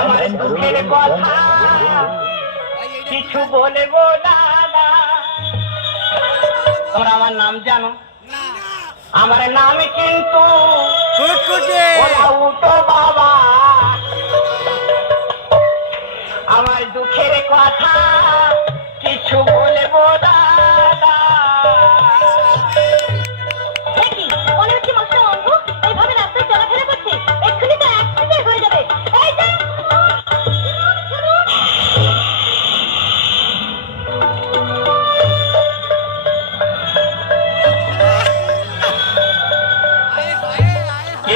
আমার দুঃখের কথা কিছু বলবো দাদা। তোমরা আমার নাম জানো? আমার নাম কিন্তু উঠো বাবা। আমার দুঃখের কথা কিছু বলবো দাদা। এইভাবে রাস্তায় চলাফেরা করছে, এক্ষুনি তো অ্যাক্সিডেন্ট হয়ে যাবে।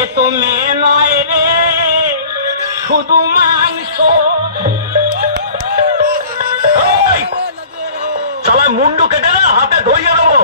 এ তো মেয়ে নয় রে, শুধু মাংস। চালা মুন্ডু কেটে না হাতে ধরিয়ে দেবো।